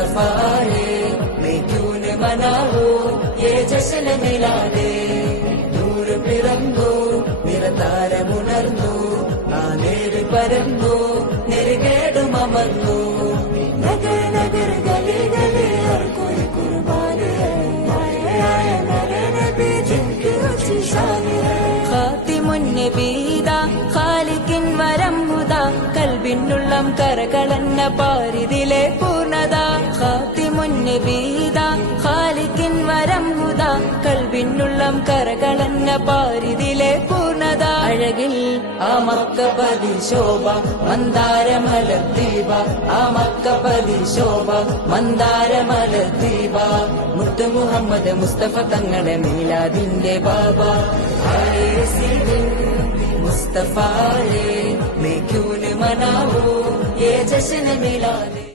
मुस्तफा है, मैं क्यों न मनाऊं ये जश्न मिलादे. നൂർ പിറന്നു നിറതാരമുണർന്നു, ആ നേര് പരന്നു നെരുകേടുമർന്നു. നഗർ നഗർ ഗലി ഗലി ഹർ കോയി കുർബാൻ ഹൈ, ആയ നബി നബി ജിൻകി ऊंची शान है. ഖാതിമുൻ നബീദ ഖാലിഖിൻ വരം ഹുദ, കൽബിനുള്ളം കരകളന്ന പാരിതിലെ പൂർണ്ണത. ഖാതിമുൻ നബീദ ഖാലിഖിൻ വരം ഹുദ, കൽബിനുള്ളം കരകളന്ന പാരിതിലെ പൂർണ്ണത. അഴകിൽ ആ മക്കപതി ശോഭ മന്ദാരമലർദീപ, ആ മക്കപതി ശോഭ മന്ദാരമലർദീപ. മുത്തു മുഹമ്മദ് മുസ്തഫ തങ്ങളുടെ മീലാദിന്റെ ബാബ. मुस्तफा है, मैं क्यों न मनाऊं ये जश्न मिलादे.